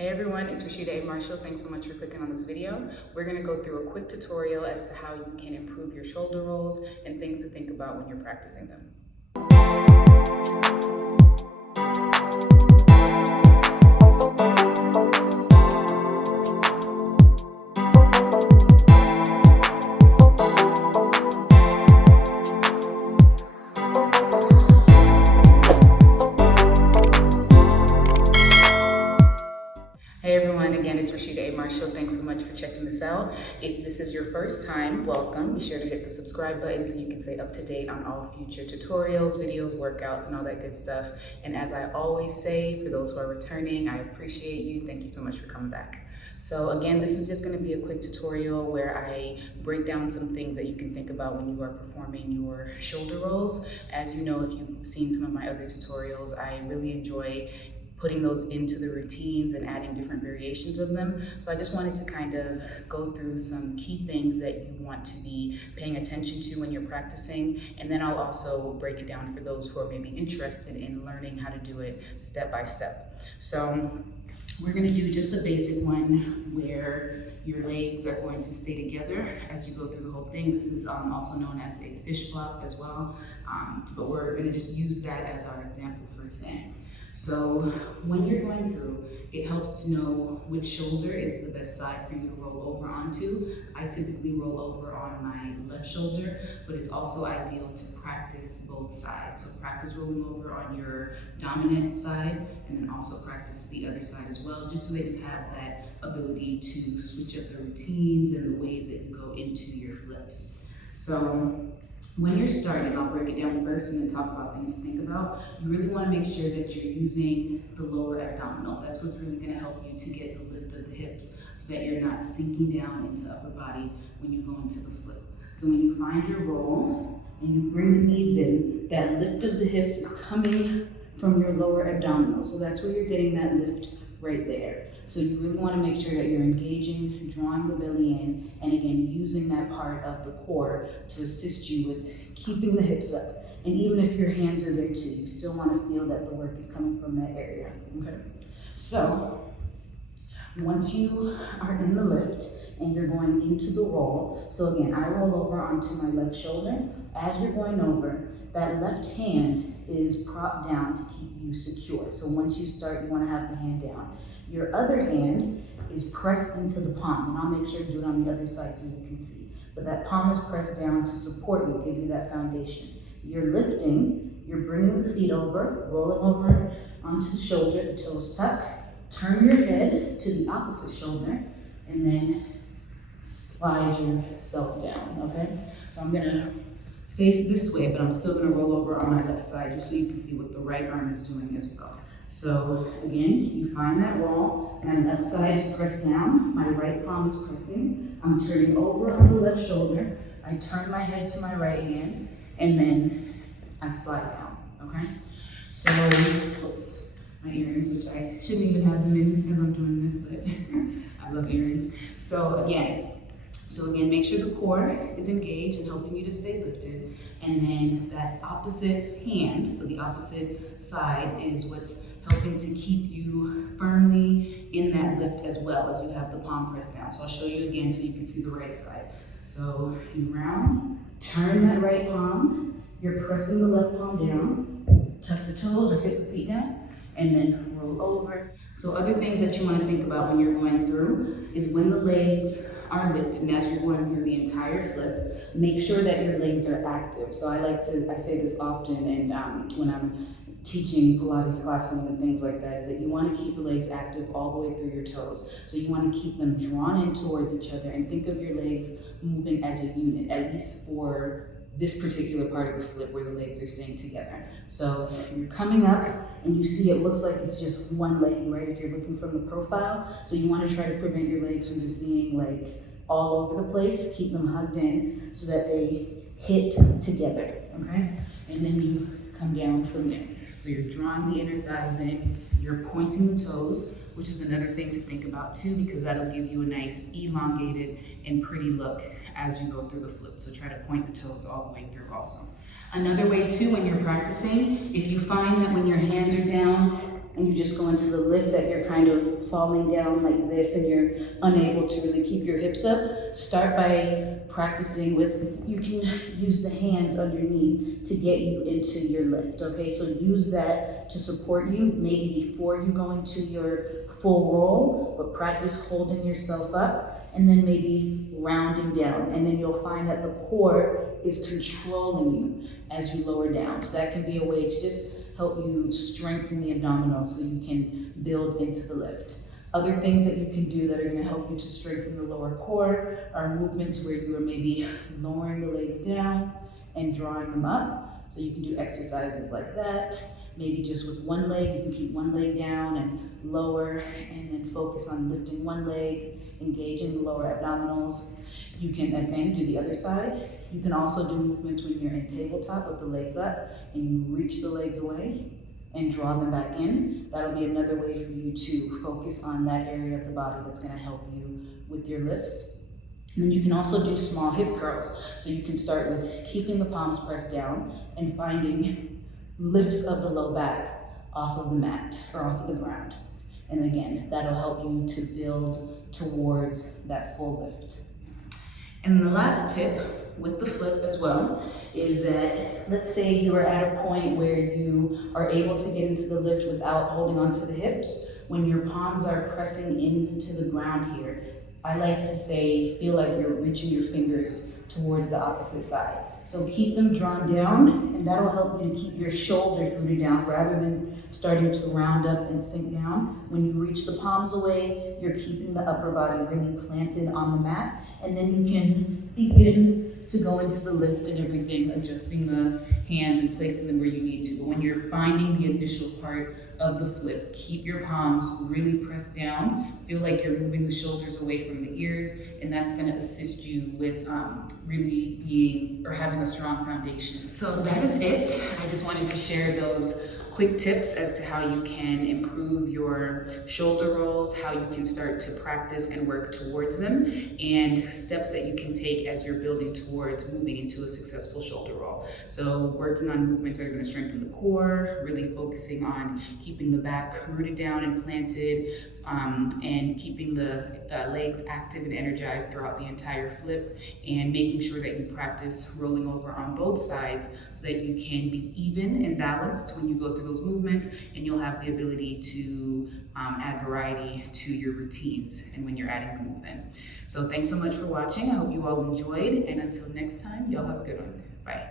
Hey everyone, it's Rashida Marshall. Thanks so much for clicking on this video. We're going to go through a quick tutorial as to how you can improve your shoulder rolls and things to think about when you're practicing them. Hey everyone, again, it's Rashida Marshall. Thanks so much for checking this out. If this is your first time, welcome. Be sure to hit the subscribe button so you can stay up to date on all future tutorials, videos, workouts, and all that good stuff. And as I always say, for those who are returning, I appreciate you. Thank you so much for coming back. So again, this is just going to be a quick tutorial where I break down some things that you can think about when you are performing your shoulder rolls. As you know, if you've seen some of my other tutorials, I really enjoy putting those into the routines and adding different variations of them. So I just wanted to kind of go through some key things that you want to be paying attention to when you're practicing. And then I'll also break it down for those who are maybe interested in learning how to do it step by step. So we're gonna do just a basic one where your legs are going to stay together as you go through the whole thing. This is also known as a fish flop as well, but we're gonna just use that as our example for today. So when you're going through, it helps to know which shoulder is the best side for you to roll over onto. I typically roll over on my left shoulder, but it's also ideal to practice both sides. So practice rolling over on your dominant side, and then also practice the other side as well, just so that you have that ability to switch up the routines and the ways that you go into your flips. So when you're starting, I'll break it down first and then talk about things to think about. You really want to make sure that you're using the lower abdominals. That's what's really going to help you to get the lift of the hips so that you're not sinking down into upper body when you go into the flip. So when you find your roll and you bring the knees in, that lift of the hips is coming from your lower abdominals. So that's where you're getting that lift right there. So you really want to make sure that you're engaging, drawing the belly in, and again, using that part of the core to assist you with keeping the hips up. And even if your hands are there too, you still want to feel that the work is coming from that area, okay? So once you are in the lift and you're going into the roll, so again, I roll over onto my left shoulder. As you're going over, that left hand is propped down to keep you secure. So once you start, you want to have the hand down. Your other hand is pressed into the palm, and I'll make sure to do it on the other side so you can see. But that palm is pressed down to support you, give you that foundation. You're lifting, you're bringing the feet over, rolling over onto the shoulder, the toes tuck. Turn your head to the opposite shoulder, and then slide yourself down, okay? So I'm gonna face this way, but I'm still gonna roll over on my left side just so you can see what the right arm is doing as well. So again, you find that roll, my left side is pressed down, my right palm is pressing. I'm turning over on the left shoulder. I turn my head to my right hand, and then I slide down, okay? So, oops, my earrings, which I shouldn't even have them in because I'm doing this, but I love earrings. So again, make sure the core is engaged and helping you to stay lifted. And then that opposite hand, so the opposite side, is what's helping to keep you firmly in that lift as well as you have the palm pressed down. So I'll show you again so you can see the right side. So you round, turn that right palm, you're pressing the left palm down, tuck the toes or hip the feet down, and then roll over. So other things that you want to think about when you're going through is when the legs are lifted, and as you're going through the entire flip, make sure that your legs are active. So I say this often, and when I'm teaching Pilates classes and things like that, is that you want to keep the legs active all the way through your toes. So you want to keep them drawn in towards each other and think of your legs moving as a unit, at least for this particular part of the flip where the legs are staying together. So you're coming up and you see it looks like it's just one leg, right? If you're looking from the profile. So you want to try to prevent your legs from just being like all over the place. Keep them hugged in so that they hit together, okay? And then you come down from there. So you're drawing the inner thighs in, you're pointing the toes, which is another thing to think about too, because that'll give you a nice elongated and pretty look as you go through the flip. So try to point the toes all the way through also. Another way too, when you're practicing, if you find that when your hands are down and you just go into the lift that you're kind of falling down like this and you're unable to really keep your hips up, start by practicing with, you can use the hands underneath to get you into your lift, okay? So use that to support you, maybe before you go into your full roll, but practice holding yourself up and then maybe rounding down. And then you'll find that the core is controlling you as you lower down. So that can be a way to just help you strengthen the abdominals so you can build into the lift. Other things that you can do that are going to help you to strengthen the lower core are movements where you are maybe lowering the legs down and drawing them up. So you can do exercises like that. Maybe just with one leg, you can keep one leg down and lower, and then focus on lifting one leg, engaging the lower abdominals. You can again do the other side. You can also do movements when you're in tabletop with the legs up and you reach the legs away and draw them back in. That'll be another way for you to focus on that area of the body that's going to help you with your lifts. And then you can also do small hip curls. So you can start with keeping the palms pressed down and finding lifts of the low back off of the mat or off of the ground. And again, that'll help you to build towards that full lift. And the last tip with the flip as well is that, let's say you are at a point where you are able to get into the lift without holding onto the hips. When your palms are pressing into the ground here, I like to say, feel like you're reaching your fingers towards the opposite side. So keep them drawn down, and that'll help you to keep your shoulders rooted down rather than starting to round up and sink down. When you reach the palms away, you're keeping the upper body really planted on the mat, and then you can begin to go into the lift and everything, adjusting the hands and placing them where you need to. But when you're finding the initial part of the flip, keep your palms really pressed down. Feel like you're moving the shoulders away from the ears, and that's going to assist you with really being or having a strong foundation. So that is it. I just wanted to share those quick tips as to how you can improve your shoulder rolls, how you can start to practice and work towards them, and steps that you can take as you're building towards moving into a successful shoulder roll. So working on movements that are going to strengthen the core, really focusing on keeping the back rooted down and planted, and keeping the legs active and energized throughout the entire flip, and making sure that you practice rolling over on both sides so that you can be even and balanced when you go through those movements, and you'll have the ability to add variety to your routines and when you're adding the movement. So thanks so much for watching. I hope you all enjoyed, and until next time, y'all have a good one. Bye.